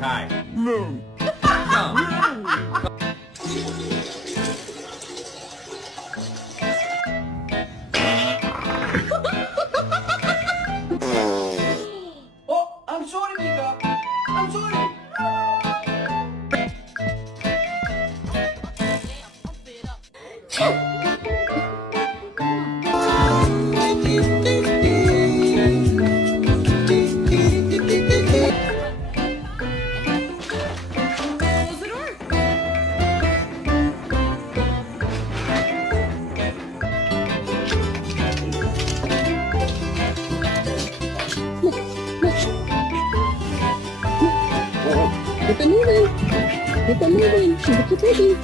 Kai. No. Come. Oh, I'm sorry, Mika. I'm sorry. Close the door. Keep it moving. Keep it moving. Look at baby.